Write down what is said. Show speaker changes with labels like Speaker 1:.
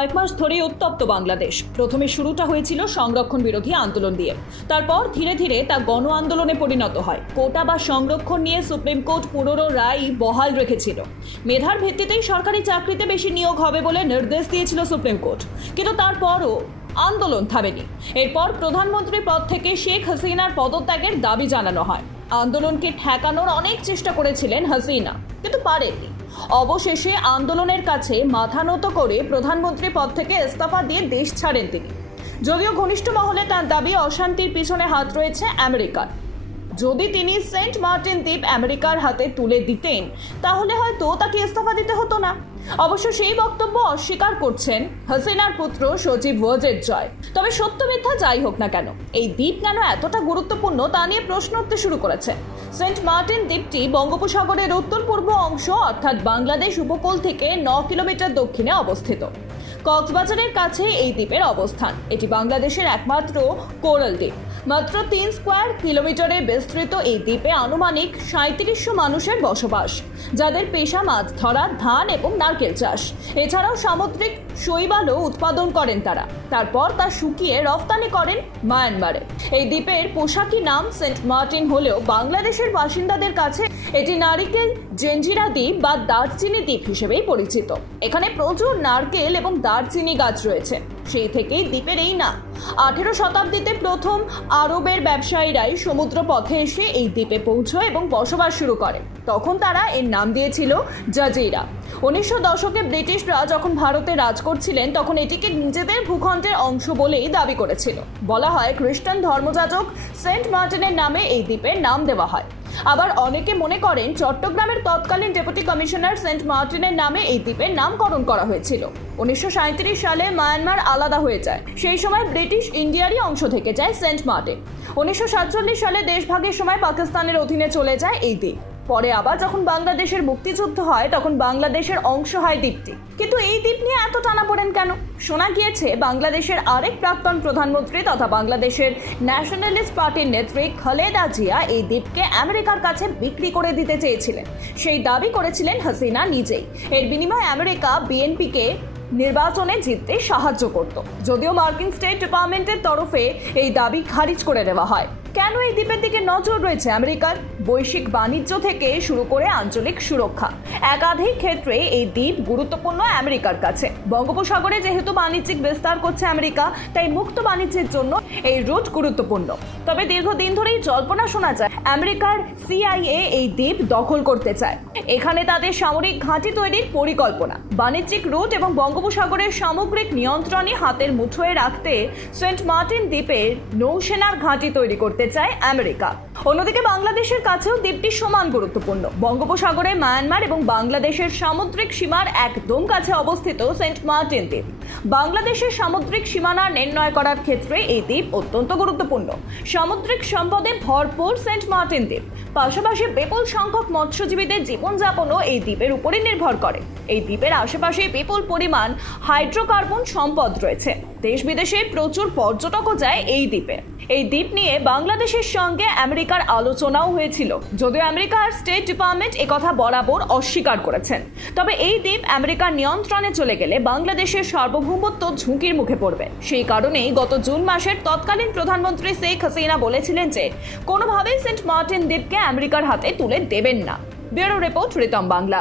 Speaker 1: কয়েক মাস ধরেই উত্তপ্ত বাংলাদেশ। প্রথমে শুরুটা হয়েছিল সংরক্ষণ বিরোধী আন্দোলন দিয়ে। তারপর ধীরে ধীরে তা গণ আন্দোলনে পরিণত হয়। কোটা বা সংরক্ষণ নিয়ে সুপ্রিম কোর্ট পুরনো রায় বহাল রেখেছিল। মেধার ভিত্তিতেই সরকারি চাকরিতে বেশি নিয়োগ হবে বলে নির্দেশ দিয়েছিল সুপ্রিম কোর্ট। কিন্তু তারপরও আন্দোলন থামেনি। এরপর প্রধানমন্ত্রী পদ থেকে শেখ হাসিনার পদত্যাগের দাবি জানানো হয়। আন্দোলনকে ঠেকানোর অনেক চেষ্টা করেছিলেন হাসিনা, কিন্তু পারেননি। অবশেষে আন্দোলনের কাছে মাথা নত করে প্রধানমন্ত্রী পদ থেকে ইস্তফা দিয়ে দেশ ছাড়েন তিনি। যদিও ঘনিষ্ঠ মহলে তার দাবি, অশান্তির পিছনে হাত রয়েছে আমেরিকার। যদি তিনি সেন্ট মার্টিন দ্বীপ আমেরিকার হাতে তুলে দিতেন, তাহলে হয়তো তাকে ইস্তফা দিতে হতো না। অবশ্য সেই বক্তব্য অস্বীকার করছেন হাসিনার পুত্র সজীব ওয়াজেদ জয়। তবে সত্য মিথ্যা যাই হোক না কেন, এই দ্বীপ কেন এতটা গুরুত্বপূর্ণ তা নিয়ে প্রশ্ন উঠতে শুরু করেছে। সেন্ট মার্টিন দ্বীপটি বঙ্গোপসাগরের উত্তর পূর্ব অংশ, অর্থাৎ বাংলাদেশ উপকূল থেকে ন কিলোমিটার দক্ষিণে অবস্থিত। কক্সবাজারের কাছে এই দ্বীপের অবস্থান। এটি বাংলাদেশের একমাত্র কোরাল দ্বীপ। মাত্র তিন স্কোয়ার কিলোমিটারে বিস্তৃত এই দ্বীপে আনুমানিক সাঁত্রিশশো মানুষের বসবাস, যাদের পেশা মাছ, ধরা, ধান এবং নারকেল চাষ। এছাড়াও সামুদ্রিক শৈবালও উৎপাদন করেন তারা। তারপর তা শুকিয়ে রফতানি করেন মায়ানমারে। এই দ্বীপের পোশাকি নাম সেন্ট মার্টিন হলেও বাংলাদেশের বাসিন্দাদের কাছে এটি নারিকেল, জেঞ্জিরা দ্বীপ বা দারচিনি দ্বীপ হিসেবেই পরিচিত। এখানে প্রচুর নারকেল এবং দারচিনি গাছ রয়েছে। সেই থেকেই দ্বীপের এই নাম। আঠেরো শতাব্দীতে প্রথম আরবের ব্যবসায়ীরাই সমুদ্র পথে এসে এই দ্বীপে পৌঁছয় এবং বসবাস শুরু করে। তখন তারা এর নাম দিয়েছিল জাজিরা। উনিশশো দশকে ব্রিটিশরা যখন ভারতে রাজ করছিলেন তখন এটিকে নিজেদের ভূখণ্ডের অংশ বলেই দাবি করেছিল। বলা হয় খ্রিস্টান ধর্মযাজক সেন্ট মার্টিনের নামে এই দ্বীপের নাম দেওয়া হয়। আবার অনেকে মনে করেন চট্টগ্রামের তৎকালীন ডেপুটি কমিশনার সেন্ট মার্টিনের নামে এই দ্বীপের নামকরণ করা হয়েছিল। উনিশশো সাঁইত্রিশ সালে মায়ানমার আলাদা হয়ে যায়। সেই সময় ব্রিটিশ ইন্ডিয়ারই অংশ থেকে যায় সেন্ট মার্টিন। উনিশশো সাতচল্লিশ সালে দেশভাগের সময় পাকিস্তানের অধীনে চলে যায় এই দ্বীপ। পরে আবার যখন বাংলাদেশের মুক্তিযুদ্ধ হয়, তখন বাংলাদেশের অংশ হয় দ্বীপটি। কিন্তু এই দ্বীপ নিয়ে এত টানাপোড়েন কেন? শোনা গিয়েছে, বাংলাদেশের আরেক প্রাক্তন প্রধানমন্ত্রী তথা বাংলাদেশের ন্যাশনালিস্ট পার্টির নেত্রী খালেদা জিয়া এই দ্বীপকে আমেরিকার কাছে বিক্রি করে দিতে চেয়েছিলেন। সেই দাবি করেছিলেন হাসিনা নিজেই। এর বিনিময়ে আমেরিকা বিএনপিকে নির্বাচনে জিততে সাহায্য করত। যদিও মার্কিন স্টেট ডিপার্টমেন্টের তরফে এই দাবি খারিজ করে দেওয়া হয়। কেন এই দ্বীপের দিকে নজর রয়েছে আমেরিকার বৈশ্বিক বাণিজ্য থেকে শুরু করে আঞ্চলিক সুরক্ষা? একাধিক ক্ষেত্রে এই দ্বীপ গুরুত্বপূর্ণ আমেরিকার কাছে। বঙ্গোপসাগরে যেহেতু বাণিজ্যিক বিস্তার করছে আমেরিকা, তাই মুক্ত বাণিজ্যের জন্য এই রুট গুরুত্বপূর্ণ। তবে দীর্ঘদিন ধরেই জল্পনা শোনা যায়, আমেরিকার সিআইএ এই দ্বীপ দখল করতে চায়। এখানে তাদের সামরিক ঘাঁটি তৈরির পরিকল্পনা। বাণিজ্যিক রুট এবং বঙ্গোপসাগরের সামগ্রিক নিয়ন্ত্রণই হাতের মুঠোয় রাখতে সেন্ট মার্টিন দ্বীপের নৌসেনার ঘাঁটি তৈরি করতে চায় আমেরিকা অন্যদিকে বাংলাদেশের কাছেও দ্বীপটি সমান গুরুত্বপূর্ণ। বঙ্গোপসাগরে মায়ানমার এবং বাংলাদেশের সামুদ্রিক সীমার একদম কাছে অবস্থিত সেন্ট মার্টিন দ্বীপ। বাংলাদেশের সামুদ্রিক সীমানা নির্ণয় করার ক্ষেত্রে এই দ্বীপ অত্যন্ত গুরুত্বপূর্ণ। সামুদ্রিক সম্পদে ভরপুর সেন্ট মার্টিন দ্বীপ। পাশাপাশি বিপুল সংখ্যক মৎস্যজীবীদের জীবনযাপনও এই দ্বীপের উপরে নির্ভর করে। এই দ্বীপের আশেপাশে বিপুল পরিমাণ হাইড্রোকার্বন সম্পদ রয়েছে। দেশ বিদেশে প্রচুর পর্যটকও যায় এই দ্বীপে। এই দ্বীপ নিয়ে বাংলাদেশের সঙ্গে আমেরিকার আলোচনাও হয়েছিল। যদিও আমেরিকার স্টেট ডিপার্টমেন্ট কথা বরাবর অস্বীকার করেছেন। তবে এই দ্বীপ আমেরিকার নিয়ন্ত্রণে চলে গেলে বাংলাদেশের সার্বভৌমত্ব ঝুঁকির মুখে পড়বে। সেই কারণেই গত জুন মাসের তৎকালীন প্রধানমন্ত্রী শেখ হাসিনা বলেছিলেন যে, কোনোভাবেই সেন্ট মার্টিন দ্বীপকে আমেরিকার হাতে তুলে দেবেন না। Bureau report Ritam Bangla.